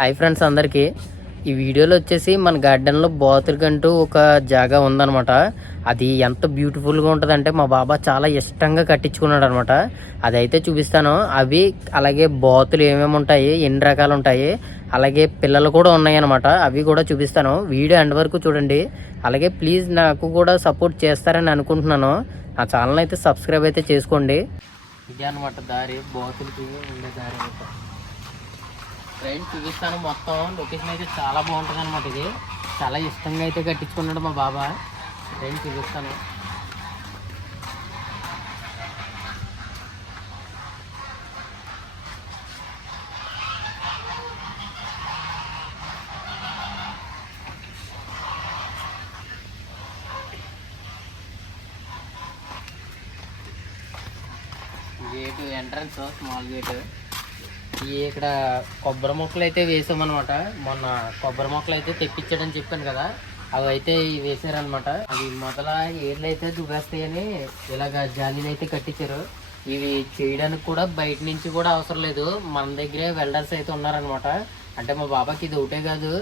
Hi friends అందరికీ. ఈ వీడియోలో వచ్చేసి మన గార్డెన్లో బాతులకంటూ ఒక జాగా ఉందన్నమాట. అది ఎంత బ్యూటిఫుల్గా ఉంటుందంటే మా బాబా చాలా ఇష్టంగా కట్టించుకున్నాడు అనమాట. అదైతే చూపిస్తాను. అవి అలాగే బాతులు ఏమేమి ఉంటాయి, ఎన్ని రకాలు ఉంటాయి, అలాగే పిల్లలు కూడా ఉన్నాయి అనమాట. అవి కూడా చూపిస్తాను. వీడియో ఎండ్ వరకు చూడండి. అలాగే ప్లీజ్ నాకు కూడా సపోర్ట్ చేస్తారని అనుకుంటున్నాను. నా ఛానల్ అయితే సబ్స్క్రైబ్ అయితే చేసుకోండి. ఇదే అనమాట దారి, బాతులకి ఉండే దారి. ట్రైన్ చూపిస్తాను. మొత్తం లొకేషన్ అయితే చాలా బాగుంటుంది అనమాట. ఇది చాలా ఇష్టంగా అయితే కట్టించుకున్నాడు మా బాబా. ట్రైన్ చూపిస్తాను. Gate entrance, small gate. ఇక్కడ కొబ్బరి మొక్కలు అయితే వేసామన్నమాట. మొన్న కొబ్బరి మొక్కలు అయితే తెప్పించాడని చెప్పాను కదా, అవి అయితే వేసారనమాట. అవి మొదల ఏర్లు అయితే దువ్వేస్తాయని ఇలాగ జాలీలు అయితే కట్టించారు. ఇవి చేయడానికి కూడా బయట నుంచి కూడా అవసరం లేదు, మన దగ్గరే వెల్డర్స్ అయితే ఉన్నారనమాట. అంటే మా బాబాకి ఇది ఒకటే కాదు,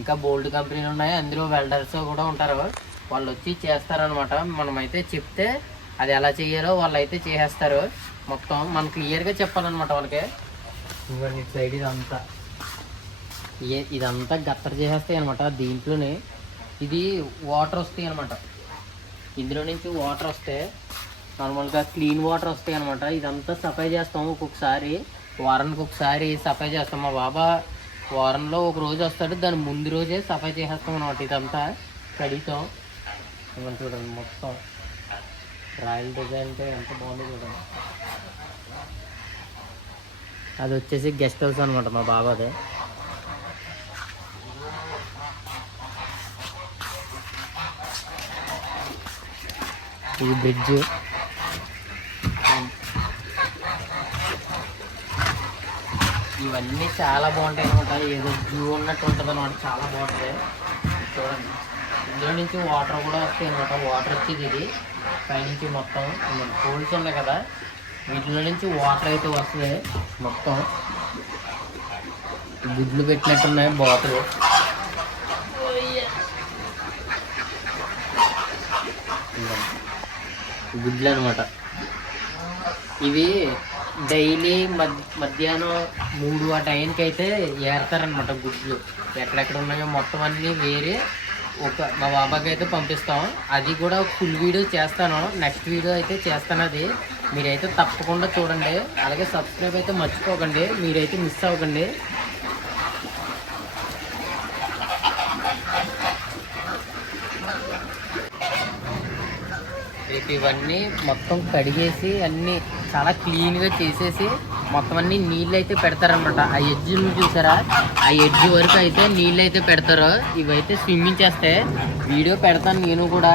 ఇంకా బోల్డ్ కంపెనీలు ఉన్నాయి, అందులో వెల్డర్స్ కూడా ఉంటారు. వాళ్ళు వచ్చి చేస్తారనమాట. మనమైతే చెప్తే అది ఎలా చేయాలో వాళ్ళు అయితే చేసేస్తారు. మొత్తం మనం క్లియర్గా చెప్పాలన్నమాట వాళ్ళకి. ఇవన్నీ సైడ్ ఇదంతా గత్తర చేసేస్తాయి అనమాట. దీంట్లోనే ఇది వాటర్ వస్తాయి అనమాట. ఇందులో నుంచి వాటర్ వస్తే నార్మల్గా క్లీన్ వాటర్ వస్తాయి అనమాట. ఇదంతా సఫాయి చేస్తాము. ఒక్కొక్కసారి వారానికి ఒకసారి సఫాయి చేస్తాం. మా బాబా వారంలో ఒక రోజు వస్తాడు, దాని ముందు రోజే సఫాయి చేసేస్తాం అనమాట. ఇదంతా కడిగితాం. ఇవన్నీ చూడండి, మొత్తం రాయల్ డిజైన్ అంటే ఎంత బాగుంది చూడండి. అది వచ్చేసి గెస్ట్ హౌస్ అనమాట మా బాబాదే. ఇది బ్రిడ్జ్. ఇవన్నీ చాలా బాగుంటాయి అనమాట. ఏదో జూ ఉన్నట్టు ఉంటుంది అనమాట. చాలా బాగుంటుంది చూడండి. ఇందులో నుంచి వాటర్ కూడా వస్తాయి అనమాట. వాటర్ వచ్చేది ఇది పైనుంచి మొత్తం పోల్స్ ఉన్నాయి కదా, వీటిలో నుంచి వాటర్ అయితే వస్తుంది. మొత్తం గుడ్లు పెట్టినట్టున్నాయి బాతులు. గుడ్లు అనమాట. ఇవి డైలీ మధ్యాహ్నం 3 ఆ టైంకి అయితే ఏరుతారనమాట గుడ్లు. ఎక్కడెక్కడ ఉన్నాయో మొత్తం అన్నీ వేరే మా బాబాకి అయితే పంపిస్తాం. అది కూడా ఫుల్ వీడియో చేస్తాను, నెక్స్ట్ వీడియో అయితే చేస్తాను. అది మీరైతే తప్పకుండా చూడండి. అలాగే సబ్స్క్రైబ్ అయితే మర్చిపోకండి, మీరైతే మిస్ అవ్వకండి. రేపు ఇవన్నీ మొత్తం కడిగేసి అన్నీ చాలా క్లీన్గా చేసేసి మొత్తం అన్నీ నీళ్ళు అయితే పెడతారనమాట. ఆ ఎడ్జ్ చూసారా, ఆ ఎడ్జ్ వరకు అయితే నీళ్ళు అయితే పెడతారు. ఇవైతే స్విమ్మింగ్ చేస్తే వీడియో పెడతాను నేను కూడా,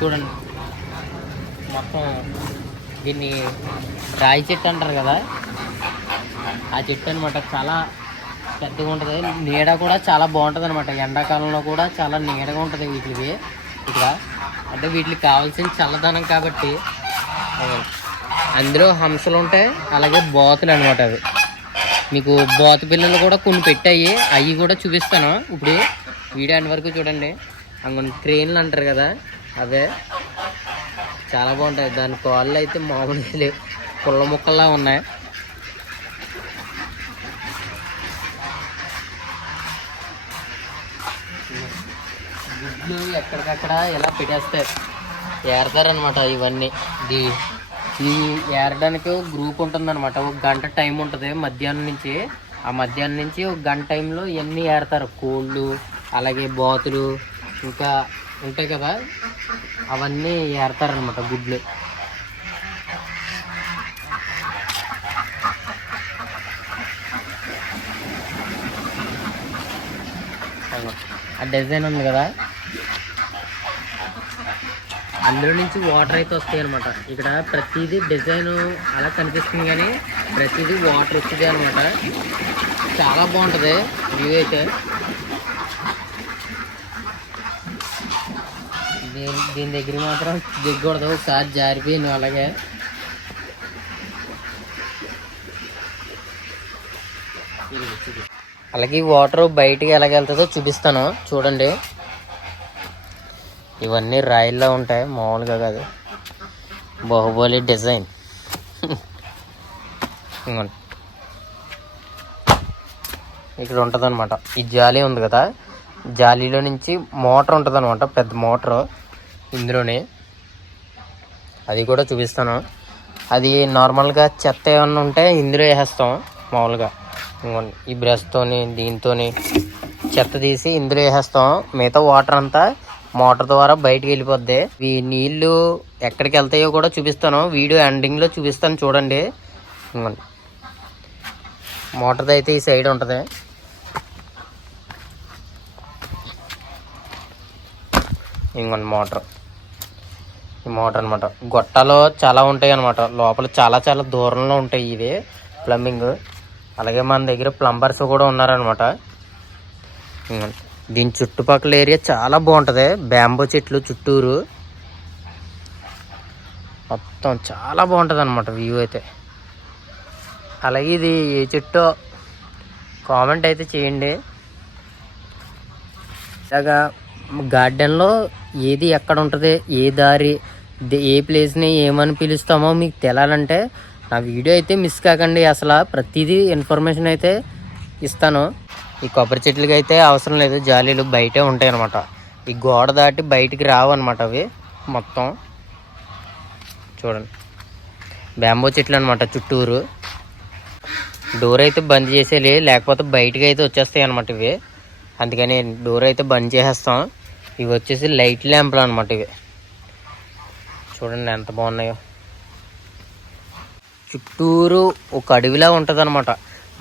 చూడండి. మొత్తం దీన్ని రాయి చెట్టు అంటారు కదా, ఆ చెట్టు అనమాట. చాలా పెద్దగా ఉంటుంది. నీడ కూడా చాలా బాగుంటుంది అనమాట. ఎండాకాలంలో కూడా చాలా నీడగా ఉంటుంది వీటికి. ఇక్కడ అంటే వీటికి కావాల్సిన చల్లదనం కాబట్టి. అందులో హంసలు ఉంటాయి, అలాగే బాతులు అనమాట. అవి మీకు బాతు పిల్లలు కూడా కొన్ని పెట్టాయి, అవి కూడా చూపిస్తాను ఇప్పుడు. వీడియో అన్ని వరకు చూడండి. అందులో ట్రైన్లు అంటారు కదా, అవే చాలా బాగుంటాయి. దాని కాళ్ళు అయితే మామూలుగా లేవు, పుల్ల ముక్కల్లా ఉన్నాయి. గుడ్లు ఎక్కడికక్కడ ఇలా పెట్టేస్తారు, ఏరతారనమాట. ఇవన్నీ ఈ ఏరడానికి గ్రూప్ ఉంటుందన్నమాట. 1 గంట టైం ఉంటుంది మధ్యాహ్నం నుంచి. ఆ మధ్యాహ్నం నుంచి 1 గంట టైంలో ఇవన్నీ ఏరతారు. కోళ్ళు, అలాగే బాతులు ఇంకా ఉంటాయి కదా, అవన్నీ ఏరతారనమాట గుడ్లు. ఆ డిజైన్ ఉంది కదా, అందులో నుంచి వాటర్ అయితే వస్తాయి అనమాట. ఇక్కడ ప్రతిదీ డిజైన్ అలా కనిపిస్తుంది, కానీ ప్రతిదీ వాటర్ వచ్చింది అనమాట. చాలా బాగుంటుంది వ్యూ అయితే. దీని దగ్గర మాత్రం దిగకూడదు, ఒకసారి జారిపోయింది అలాగే. అలాగే వాటర్ బయటికి ఎలాగెళ్తుందో చూపిస్తాను చూడండి. ఇవన్నీ రాయిల్లో ఉంటాయి, మామూలుగా కాదు. బాహుబలి డిజైన్. ఇక్కడ ఉంటుంది అనమాట. ఈ జాలీ ఉంది కదా, జాలీలో నుంచి మోటార్ ఉంటుంది అనమాట, పెద్ద మోటారు ఇందులోనే. అది కూడా చూపిస్తాను. అది నార్మల్గా చెత్త ఏమన్నా ఉంటే ఇందులో వేసేస్తాం మామూలుగా. ఈ బ్రష్తోని దీంతోని చెత్త తీసి ఇందులో వేసేస్తాం. మిగతా వాటర్ అంతా మోటార్ ద్వారా బయటికి వెళ్ళిపోద్ది. ఈ నీళ్లు ఎక్కడికి వెళ్తాయో కూడా చూపిస్తాను, వీడియో ఎండింగ్లో చూపిస్తాను చూడండి. మోటార్ది అయితే ఈ సైడ్ ఉంటుంది. ఇంకొండి మోటార్, ఈ మోటార్ అనమాట. గొట్టాలు చాలా ఉంటాయి అనమాట లోపల, చాలా చాలా దూరంలో ఉంటాయి ఇవి ప్లంబింగ్. అలాగే మన దగ్గర ప్లంబర్స్ కూడా ఉన్నారనమాట. దీని చుట్టుపక్కల ఏరియా చాలా బాగుంటుంది, బ్యాంబో చెట్లు చుట్టూరు మొత్తం చాలా బాగుంటుంది అనమాట వ్యూ అయితే. అలాగే ఇది ఏ చెట్టు కామెంట్ అయితే చేయండి. ఇలాగా గార్డెన్లో ఏది ఎక్కడ ఉంటుంది, ఏ దారి, ఏ ప్లేస్ని ఏమని పిలుస్తామో మీకు తెలియాలంటే నా వీడియో అయితే మిస్ కాకండి. అసలు ప్రతిదీ ఇన్ఫర్మేషన్ అయితే ఇస్తాను. ఈ కొబ్బరి చెట్లకి అయితే అవసరం లేదు, జాలీలు బయటే ఉంటాయి అనమాట. ఈ గోడ దాటి బయటికి రావు అనమాట అవి మొత్తం. చూడండి బ్యాంబో చెట్లు అనమాట చుట్టూరు. డోర్ అయితే బంద్ చేసేయాలి, లేకపోతే బయటికి అయితే వచ్చేస్తాయి అనమాట ఇవి. అందుకని డోర్ అయితే బంద్ చేసేస్తాం. ఇవి వచ్చేసి లైట్ ల్యాంపులు అనమాట ఇవి. చూడండి ఎంత బాగున్నాయో. చుట్టూరు ఒక అడవిలా ఉంటుంది అనమాట.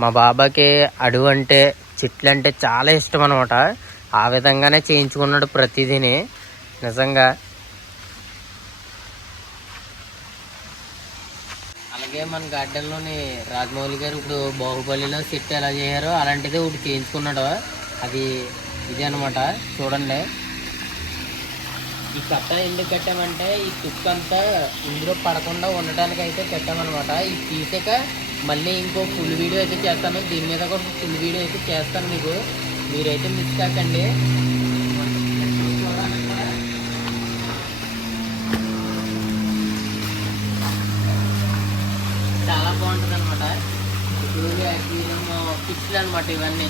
మా బాబాకి అడవి అంటే, చెట్లు అంటే చాలా ఇష్టం అనమాట. ఆ విధంగానే చేయించుకున్నాడు ప్రతిదీని నిజంగా. అలాగే మన గార్డెన్లోని రాజమౌళి గారు ఇప్పుడు బాహుబలిలో సెట్ ఎలా చేశారో అలాంటిది ఒకటి చేయించుకున్నాడు. అది ఇదే అనమాట. చూడండి ఈ కట్ట ఎందుకు కట్టామంటే ఈ తుక్కు అంతా ఇందులో పడకుండా ఉండటానికి అయితే పెట్టామన్నమాట. ఇది తీసాక మళ్ళీ ఇంకో ఫుల్ వీడియో అయితే చేస్తాను, దీని మీద కూడా ఫుల్ వీడియో అయితే చేస్తాను మీకు, మీరైతే మిస్ కాకండి. చాలా బాగుంటుంది అనమాట. పిచ్లు అనమాట ఇవన్నీ,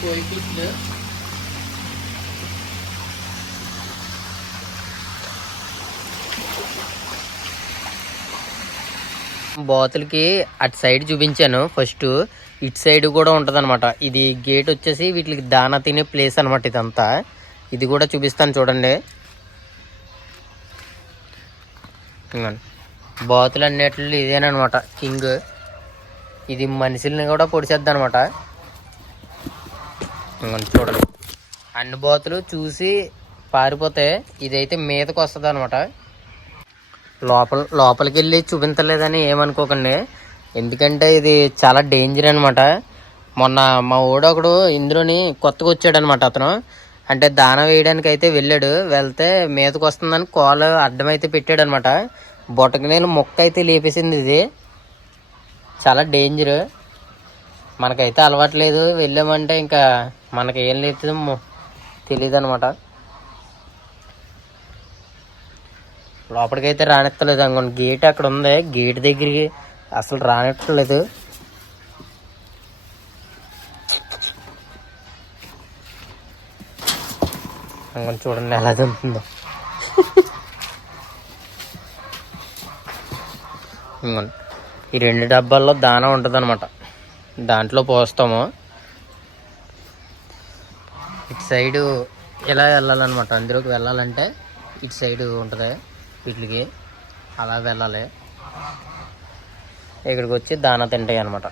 కోయి పిచ్లు. బాతులకి అటు సైడ్ చూపించాను ఫస్ట్, ఇటు సైడ్ కూడా ఉంటుంది అనమాట. ఇది గేట్ వచ్చేసి వీటికి దానా తినే ప్లేస్ అనమాట ఇదంతా. ఇది కూడా చూపిస్తాను చూడండి. బాతులు అన్నిట్లో ఇదేనమాట కింగ్. ఇది మనుషుల్ని కూడా పొడిచేద్ది అనమాట. చూడండి అన్ని బాతులు చూసి పారిపోతే ఇదైతే మీదకి వస్తుంది అనమాట. లోపలికి వెళ్ళి చూపించలేదని ఏమనుకోకండి, ఎందుకంటే ఇది చాలా డేంజర్ అనమాట. మొన్న మా ఒకడు ఇందులోని కొత్తగా వచ్చాడనమాట. అతను అంటే దాన వేయడానికి అయితే వెళ్ళాడు, వెళ్తే మీదకి వస్తుందని కాలు అడ్డమైతే పెట్టాడు అనమాట. బొటక నేను మొక్క అయితే లేపేసింది. ఇది చాలా డేంజర్, మనకైతే అలవాట్లేదు. వెళ్ళామంటే ఇంకా మనకి ఏం లేదో తెలియదు అనమాట. లోపలికైతే రానిత్తలేదు అనుకోండి. గేట్ అక్కడ ఉంది, గేట్ దగ్గరికి అసలు రానిట్టలేదు. అనుకోండి చూడండి ఎలా తింటుందో. ఈ 2 డబ్బాల్లో దానా ఉంటుంది అనమాట, దాంట్లో పోస్తాము. ఇటు సైడు ఇలా వెళ్ళాలన్నమాట. అందులోకి వెళ్ళాలంటే ఇటు సైడు ఉంటుంది వీటికి, అలా వెళ్ళాలి. ఇక్కడికి వచ్చి దానా తింటాయి అన్నమాట.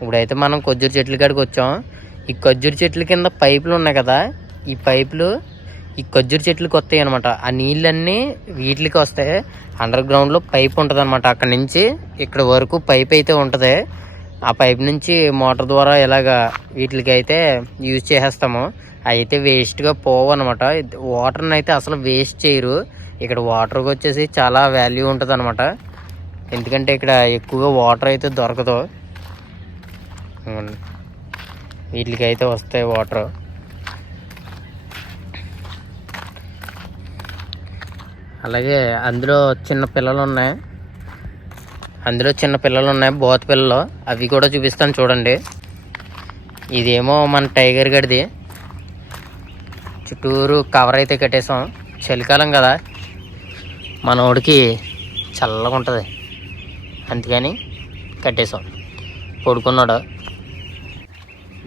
ఇప్పుడైతే మనం ఖర్జూర చెట్ల కాడికి వచ్చాం. ఈ ఖర్జూర చెట్ల కింద పైపులు ఉన్నాయి కదా, ఈ పైపులు ఈ ఖర్జూర చెట్లకు వస్తాయి అనమాట. ఆ నీళ్ళన్నీ వీటికి వస్తాయి. అండర్ గ్రౌండ్లో పైప్ ఉంటుంది అనమాట. అక్కడ నుంచి ఇక్కడ వరకు పైప్ అయితే ఉంటుంది. ఆ పైప్ నుంచి మోటార్ ద్వారా ఇలాగా వీటికి అయితే యూజ్ చేసేస్తాము. అయితే వేస్ట్గా పోవు అనమాట. వాటర్ని అయితే అసలు వేస్ట్ చేయరు. ఇక్కడ వాటర్కి వచ్చేసి చాలా వాల్యూ ఉంటుంది అనమాట. ఎందుకంటే ఇక్కడ ఎక్కువగా వాటర్ అయితే దొరకదు. వీటికి అయితే వస్తాయి వాటర్. అలాగే అందులో చిన్న పిల్లలు ఉన్నాయి, బోత పిల్లలు. అవి కూడా చూపిస్తాను చూడండి. ఇదేమో మన టైగర్ గడిది. చుట్టూరు కవర్ అయితే కట్టేసాం. చలికాలం కదా, మనోడికి చల్లగా ఉంటుంది, అందుకని కట్టేసాం. పడుకున్నాడు.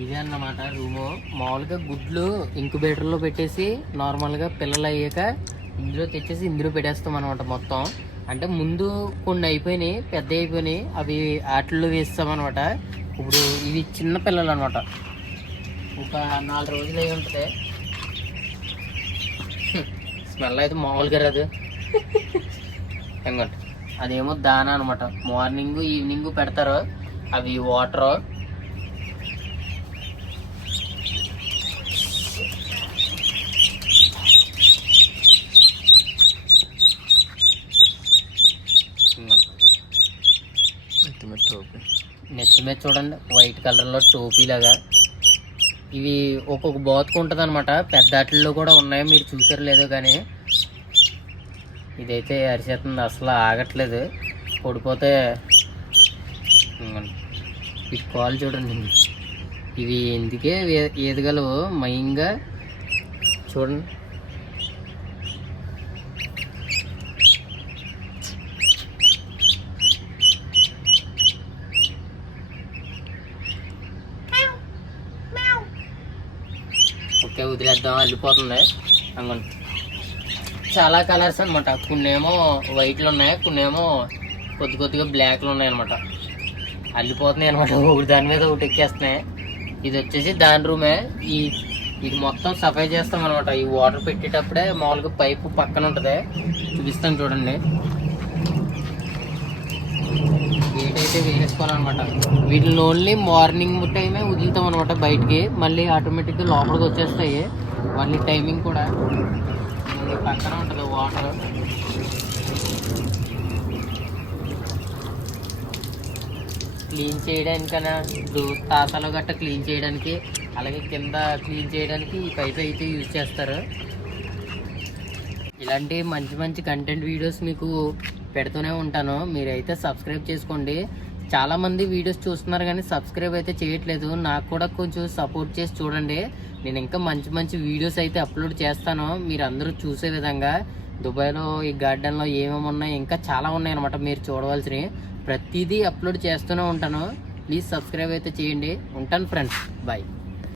ఇదే అన్నమాట రూము. మామూలుగా గుడ్లు ఇంక్యుబేటర్లో పెట్టేసి నార్మల్గా పిల్లలు అయ్యాక ఇందులో తెచ్చేసి ఇందులో పెట్టేస్తాం అనమాట మొత్తం. అంటే ముందు కొన్ని అయిపోయినాయి, పెద్ద అయిపోయినాయి, అవి ఆటల్లో వేస్తాం అనమాట. ఇప్పుడు ఇవి చిన్న పిల్లలు అనమాట. ఒక 4 రోజులు అయి ఉంటుంది. స్మెల్ అయితే మామూలుగా రాదు. ఎందుకంటే అదేమో దానా అనమాట. మార్నింగ్ ఈవినింగ్ పెడతారు. అవి వాటర్. నెత్తి మీద చూడండి వైట్ కలర్లో టోపీలాగా. ఇవి ఒక్కొక్క బాతుకు ఉంటుంది అనమాట. పెద్ద ఆటల్లో కూడా ఉన్నాయి, మీరు చూసారు లేదో కానీ. ఇదైతే అరిచేస్తుంది, అసలు ఆగట్లేదు. పడిపోతే ఈ కాలు చూడండి. ఇవి ఎందుకే ఈదగలవు మయంగా చూడండి. ఓకే, వదిలేద్దాం, వెళ్ళిపోతుంది. అనుకోండి చాలా కలర్స్ అనమాట. కొన్ని ఏమో వైట్లు ఉన్నాయి, కొన్ని ఏమో కొద్దిగా బ్లాక్లు ఉన్నాయి అనమాట. అల్లిపోతున్నాయి అనమాట. ఒకటి దాని మీద ఒకటి ఎక్కేస్తున్నాయి. ఇది వచ్చేసి దాని రూమే. ఇది మొత్తం సఫాయి చేస్తాం అనమాట. ఈ వాటర్ పెట్టేటప్పుడే మామూలుగా పైపు పక్కన ఉంటుంది, చూపిస్తాను చూడండి. గేట్ అయితే వేసుకోవాలన్నమాట. వీటిని ఓన్లీ మార్నింగ్ టైమే వదులుతాం అనమాట బయటికి. మళ్ళీ ఆటోమేటిక్గా లోపలికి వచ్చేస్తాయి. మళ్ళీ టైమింగ్ కూడా పక్కన ఉంటుంది వాటర్. క్లీన్ చేయడానికైనా ఇప్పుడు తాతలు గట్ట క్లీన్ చేయడానికి, అలాగే కింద క్లీన్ చేయడానికి ఈ పైప్ అయితే యూజ్ చేస్తారు. ఇలాంటి మంచి కంటెంట్ వీడియోస్ మీకు పెడుతూనే ఉంటాను. మీరైతే సబ్స్క్రైబ్ చేసుకోండి. చాలామంది వీడియోస్ చూస్తున్నారు కానీ సబ్స్క్రైబ్ అయితే చేయట్లేదు. నాకు కూడా కొంచెం సపోర్ట్ చేసి చూడండి. నేను ఇంకా మంచి వీడియోస్ అయితే అప్లోడ్ చేస్తాను, మీరు అందరూ చూసే విధంగా. దుబాయ్లో ఈ గార్డెన్లో ఏమేమి ఉన్నాయి, ఇంకా చాలా ఉన్నాయి అనమాట మీరు చూడవలసినవి. ప్రతిదీ అప్లోడ్ చేస్తూనే ఉంటాను. ప్లీజ్ సబ్స్క్రైబ్ అయితే చేయండి. ఉంటాను ఫ్రెండ్స్, బాయ్.